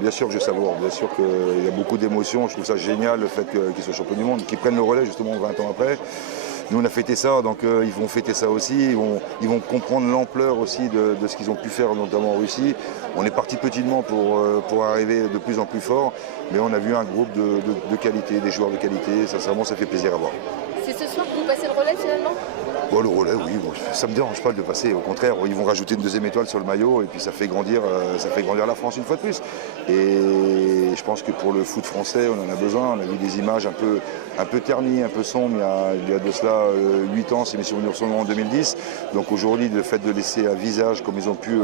bien sûr que je savoure, bien sûr qu'il y a beaucoup d'émotions. Je trouve ça génial le fait qu'ils soient champions du monde, qu'ils prennent le relais justement 20 ans après. Nous on a fêté ça, donc ils vont fêter ça aussi, ils vont comprendre l'ampleur aussi de ce qu'ils ont pu faire, notamment en Russie. On est parti petitement pour arriver de plus en plus fort, mais on a vu un groupe de qualité, des joueurs de qualité, sincèrement ça fait plaisir à voir. C'est ce soir que vous passez le relais finalement? Bon, le relais, oui, bon, ça ne me dérange pas de le passer. Au contraire, ils vont rajouter une deuxième étoile sur le maillot et puis ça fait grandir la France une fois de plus. Et je pense que pour le foot français, on en a besoin. On a vu des images un peu ternies, un peu sombres il y a de cela 8 ans, si mes souvenirs sont en 2010. Donc aujourd'hui, le fait de laisser un visage comme ils ont pu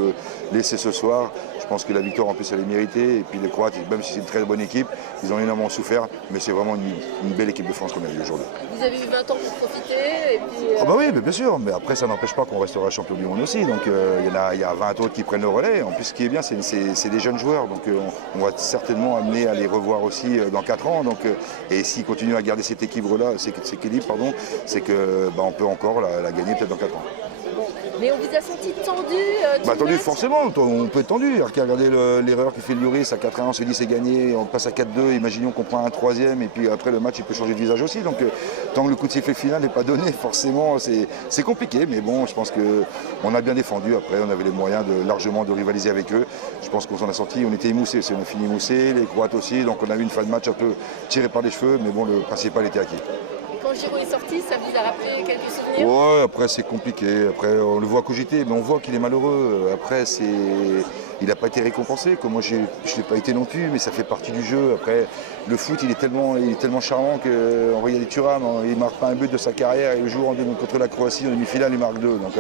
laisser ce soir, je pense que la victoire en plus elle est méritée. Et puis les Croates, même si c'est une très bonne équipe, ils ont énormément souffert. Mais c'est vraiment une belle équipe de France qu'on a eu aujourd'hui. Vous avez eu 20 ans pour profiter et puis... Ah bah oui, mais bien sûr, mais après ça n'empêche pas qu'on restera champion du monde aussi. Donc il y a 20 autres qui prennent le relais. En plus ce qui est bien, c'est des jeunes joueurs. Donc on va certainement amener à les revoir aussi dans 4 ans. Donc, et s'ils continuent à garder cet équilibre-là, cet équilibre, c'est que on peut encore la gagner peut-être dans 4 ans. Mais on vous a senti tendu Tendu forcément, on peut être tendu. Regardez l'erreur que fait Lloris à 4-1, on se dit c'est gagné, on passe à 4-2, imaginons qu'on prend un troisième et puis après le match il peut changer de visage aussi. Donc tant que le coup de sifflet final n'est pas donné, forcément c'est compliqué. Mais bon, je pense qu'on a bien défendu. Après on avait les moyens largement de rivaliser avec eux. Je pense qu'on s'en a sorti, on était émoussés, on a fini émoussés, les Croates aussi. Donc on a eu une fin de match un peu tirée par les cheveux, mais bon le principal était acquis. Quand Giroud est sorti, ça vous a rappelé quelques souvenirs? Ouais, après c'est compliqué, après on le voit cogiter, mais on voit qu'il est malheureux. Après il n'a pas été récompensé, comme moi je n'ai pas été non plus, mais ça fait partie du jeu. Après le foot il est tellement charmant qu'on regarde Thuram, il ne marque pas un but de sa carrière et le jour contre la Croatie en demi-finale il marque 2. Donc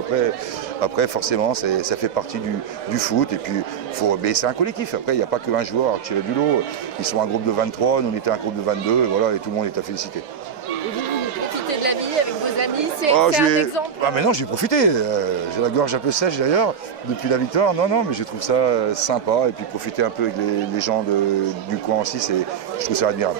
après forcément ça fait partie du foot et puis c'est un collectif. Après il n'y a pas qu'un joueur à tirer du lot, ils sont un groupe de 23, nous on était un groupe de 22 et voilà, et tout le monde est à féliciter. Et vous profitez de la vie avec vos amis, c'est un exemple? Ah mais non, j'ai profité, j'ai la gorge un peu sèche d'ailleurs depuis la victoire, non mais je trouve ça sympa et puis profiter un peu avec les gens du coin aussi, je trouve ça admirable.